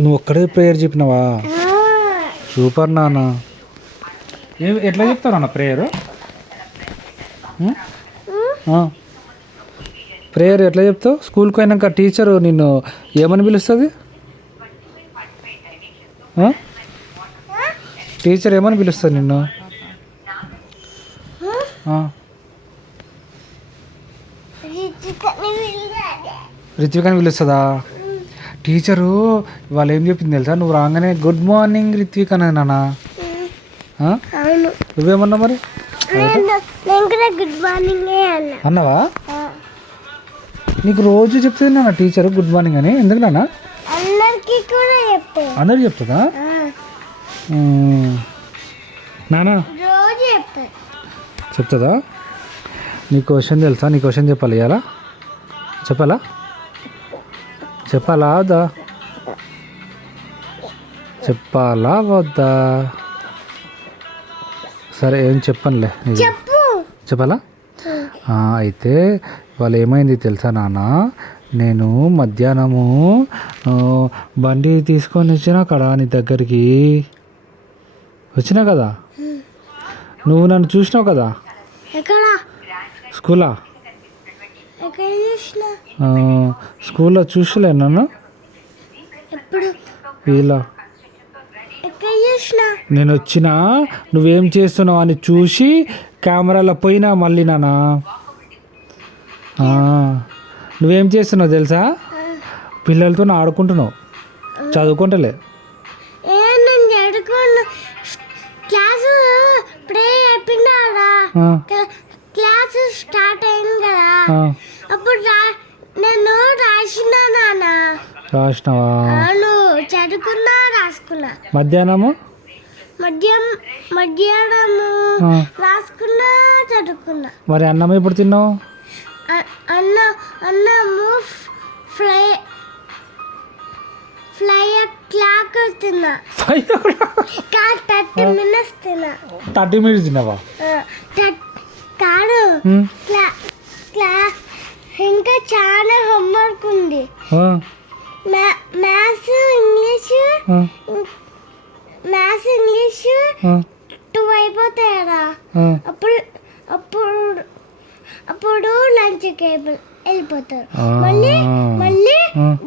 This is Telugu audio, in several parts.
నువ్వు ఒక్కడే ప్రేయర్ చెప్పినావా? సూపర్ నాన్న. ఎట్లా చెప్తావు నాన్న ప్రేయరు? ప్రేయర్ ఎట్లా చెప్తావు? స్కూల్కి పోయినాక టీచరు నిన్ను ఏమని పిలుస్తుంది? టీచర్ ఏమని పిలుస్తుంది నిన్ను? రిత్వికని పిలుస్తుందా? టీచరు వాళ్ళు ఏం చెప్పింది తెలుసా? నువ్వు రాగానే గుడ్ మార్నింగ్ రిత్విక్ అనేది నాన్న. నువ్వేమన్నా మరి గుడ్ మార్నింగ్ అన్నావా? నీకు రోజు చెప్తుంది నాన్న టీచరు గుడ్ మార్నింగ్ అని. ఎందుకు నాన్న? అందరు చెప్తుందా నాన్న? చెప్తుందా? నీ క్వశ్చన్ తెలుసా? నీ క్వశ్చన్ చెప్పాలి ఇవాళ. చెప్పాలా వద్దా? చెప్పాలా వద్దా? సరే ఏం చెప్పనులే. చెప్పాలా? అయితే వాళ్ళు ఏమైంది తెలుసా నాన్న? నేను మధ్యాహ్నము బండి తీసుకొని వచ్చినా కదా నీ దగ్గరికి వచ్చినా కదా. నువ్వు నన్ను చూసినావు కదా స్కూల్లో. స్కూల్లో చూసలే నన్ను వీళ్ళ. నేను వచ్చినా నువ్వేం చేస్తున్నావు అని చూసి కెమెరాలో పోయినా మళ్ళీ నాన్న. నువ్వేం చేస్తున్నావు తెలుసా? పిల్లలతో ఆడుకుంటున్నావు, చదువుకుంటలే. క్లాస్ స్టార్ట్ అయింది కదా, అప్పుడు నేను రాసినావా? చదువుకున్నా, రాసుకున్నా. మధ్యాహ్నము రాసుకున్నా, చదువుకున్నా. మరి అన్నం ఎప్పుడు తిన్నావు? అన్నము ఫ్లై 5 తిన్నా. 30 minutes తిన్నా. 30 minutes తిన్నావా? కాదు, ఇంకా చాలా హోంవర్క్ ఉంది. మ్యాథ్స్ ఇంగ్లీష్ 2 అయిపోతాయి కదా. అప్పుడు లంచ్కి వెళ్ళిపోతారు. మళ్ళీ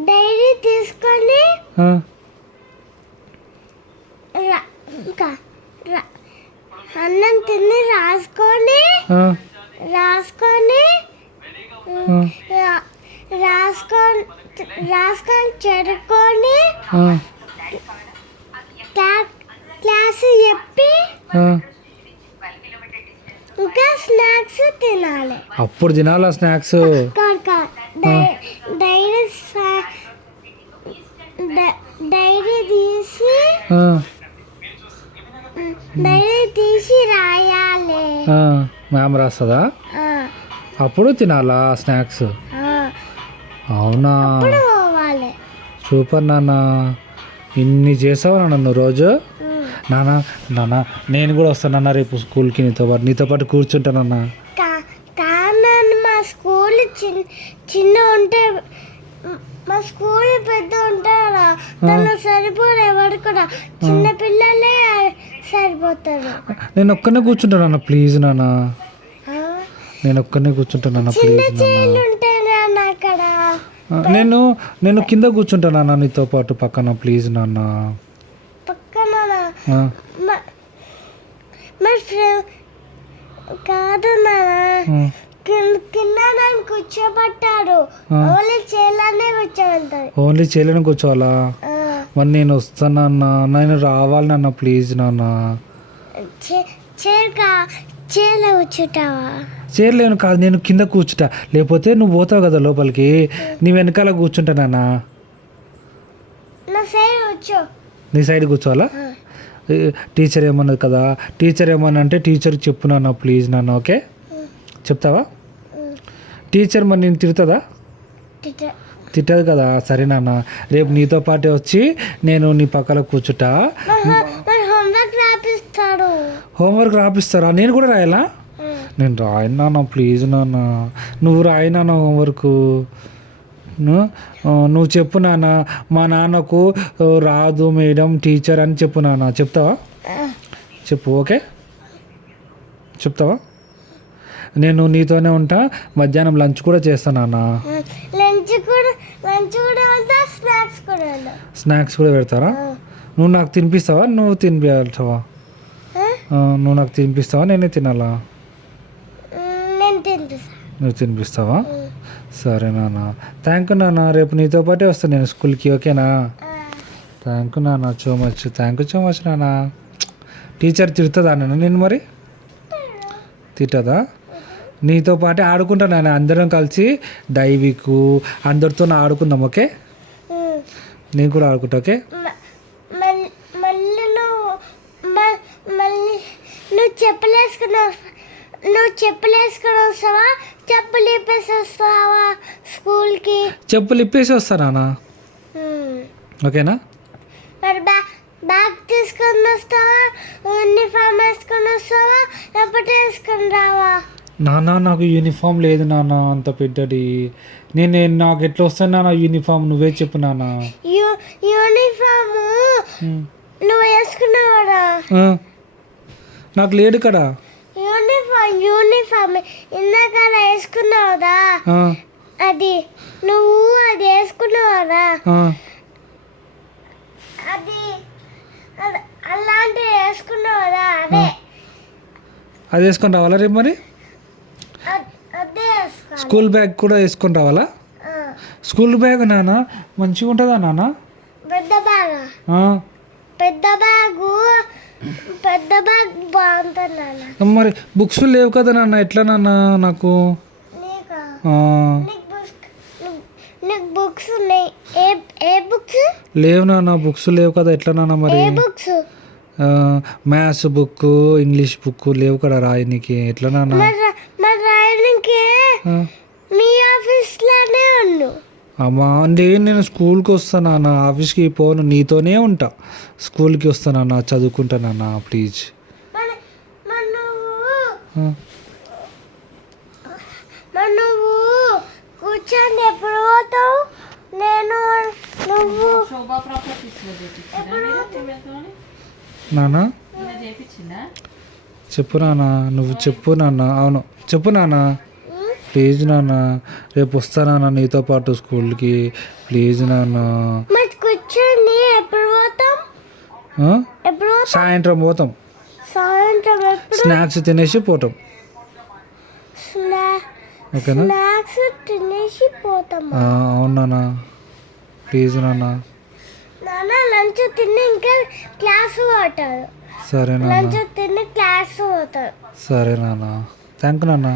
డైరీ తీసుకొని అన్నం తిని రాసుకొని చదువుకొని క్లాస్ చెప్పి ఇంకా స్నాక్స్ తినాలి. అప్పుడు తినాలా స్నాక్స్? డైరీ తీసి రాయాలి. మ్యామ్ రాస్తుందా? అప్పుడు తినాలా స్నాక్స్? అవునా, సూపర్ నాన్న. ఇన్ని చేసావు నాన్న రోజు. నాన్న నేను కూడా వస్తానన్నా రేపు స్కూల్కి నీతో పాటు కూర్చుంటానన్నా. మా స్కూల్ చిన్న ఉంటే, మా స్కూల్ పెద్ద ఉంటారా, తను సరిపోరు. ఎవరు కూడా చిన్న పిల్లలే సరిపోతారు. నేను ఒక్కనే కూర్చుంటానన్నా ప్లీజ్ నాన్న. నేను ఒక్కనే కూర్చుంటానన్నా ప్లీజ్ నాన్న. నేను కింద కూర్చుంటానన్నా నీతో పాటు పక్కన ప్లీజ్ నాన్న. కాదు నాన్న, కింద కూర్చోబట్టారు. ఓన్లీ చేయలేని కూర్చోవాలా? మరి నేను వస్తానన్నా, నేను రావాలి నాన్న ప్లీజ్ నాన్న. చేరలేను కాదు, నేను కింద కూర్చుంటా. లేకపోతే నువ్వు పోతావు కదా లోపలికి, నీ వెనకాల కూర్చుంటా నాన్న. నీ సైడ్ కూర్చోవాలా? టీచర్ ఏమన్నది కదా, టీచర్ ఏమన్నా అంటే టీచర్కి చెప్పు నాన్న ప్లీజ్ నాన్న. ఓకే చెప్తావా? టీచర్ మరి నేను తిడుతుందా? తిట్టదు కదా. సరే నాన్న, రేపు నీతో పాటే వచ్చి నేను నీ పక్కన కూర్చుంటా. హోంవర్క్ రాపిస్తారా? నేను కూడా రాయాలా? నేను రాయను నాన్న ప్లీజ్ నాన్న. నువ్వు రాయి నాన్న హోంవర్క్ నువ్వు చెప్పు నాన్న, మా నాన్నకు రాదు మేడం టీచర్ అని చెప్పు నాన్న. చెప్తావా? చెప్పు. ఓకే చెప్తావా? నేను నీతోనే ఉంటా, మధ్యాహ్నం లంచ్ కూడా చేస్తాను నాన్న. లంచ్ కూడా వెళ్తా, స్నాక్స్ కూడా వెళ్తా. స్నాక్స్ కూడా పెడతారా? నువ్వు నాకు తినిపిస్తావా? నువ్వు తినిపించావా? నువ్వు నాకు తినిపిస్తావా? నేనే తినాలా? నేను తినిపిస్తా. నువ్వు తినిపిస్తావా? సరే నాన్న. థ్యాంక్ యూ నాన్న. రేపు నీతో పాటే వస్తాను నేను స్కూల్కి. ఓకేనా? థ్యాంక్ యూ నాన్న. థ్యాంక్ యూ సో మచ్ నాన్న. టీచర్ తిడుతుందా నాన్న నేను? మరి తిట్టదా? నీతో పాటే ఆడుకుంటా నాన్న. అందరం కలిసి డైవీకు అందరితో ఆడుకుందాం. ఓకే? నేను కూడా ఆడుకుంటా. ఓకే? మళ్ళీ నువ్వు చెప్పులేసుకుని వస్తావా, చెప్పులు ఇప్పేసి వస్తావా స్కూల్కి? చెప్పులు ఇప్పేసి వస్తా నాన్న. ఓకేనా? మరి బ్యాగ్ తీసుకొని వస్తావా, యూనిఫామ్ వేసుకొని వస్తావా, లేకపోతే వేసుకొని రావా? నాన్న నాకు యూనిఫామ్ లేదు నాన్న, అంత పెద్దది. నాకు ఎట్లా వస్తాను నాన్న యూనిఫామ్? నువ్వే చెప్పు నాన్న. యూనిఫామ్ నువ్వు వేసుకున్నావాడా? నాకు లేడు కదా యూనిఫామ్ ఇందాక వేసుకున్నావుదా? అది నువ్వు అది వేసుకున్నావుదా? అది అలాంటివి వేసుకున్నావుదా? అది వేసుకొని రావాలా రేపు? మరి అదే స్కూల్ బ్యాగ్ కూడా వేసుకొని రావాలా? స్కూల్ బ్యాగ్ నాన్న మంచిగా ఉంటుందా నాన్న? పెద్ద బ్యాగ్ బాగుంటుంది నాన్న. మరి బుక్స్ లేవు కదా నాన్న, ఎట్లా నాన్న నాకు? నీకు బుక్స్ ఉన్నాయి. ఏ బుక్స్ లేవు నాన్న, బుక్స్ లేవు కదా, ఎట్లా నాన్న మరి? ఏ books? Maths book, English book లేవు కదా రాయనికి, ఎట్లా నాన్న? మరి రాయడానికి మీ ఆఫీస్లోనే ఉండు. అమ్మా నేను స్కూల్కి వస్తాను నాన్న, ఆఫీస్కి పోను, నీతోనే ఉంటా. స్కూల్కి వస్తాను నాన్న, చదువుకుంటానన్నా ప్లీజ్. నువ్వు కూర్చొని ఎప్పుడు పోతావు? నువ్వు నాన్న చెప్పు నాన్న, నువ్వు చెప్పు నాన్న. అవును చెప్పు నాన్న, ప్లీజ్ నాన్న. రేపు వస్తానా నీతో పాటు స్కూల్కి, ప్లీజ్ నాన్న. కూర్చొని ఎప్పుడు పోతాం? సాయంత్రం పోతాం. స్నాక్స్ తినేసి పోతాం. ఓకేనా? అవును నాన్న, ప్లీజ్ నాన్న. లంచ్ తిని ఇంకా క్లాస్ పోతాడు. సరే నాన్న. లంచ్ తిని క్లాస్ పోతాడు. సరే నాన్న. థ్యాంక్ యూ నాన్న.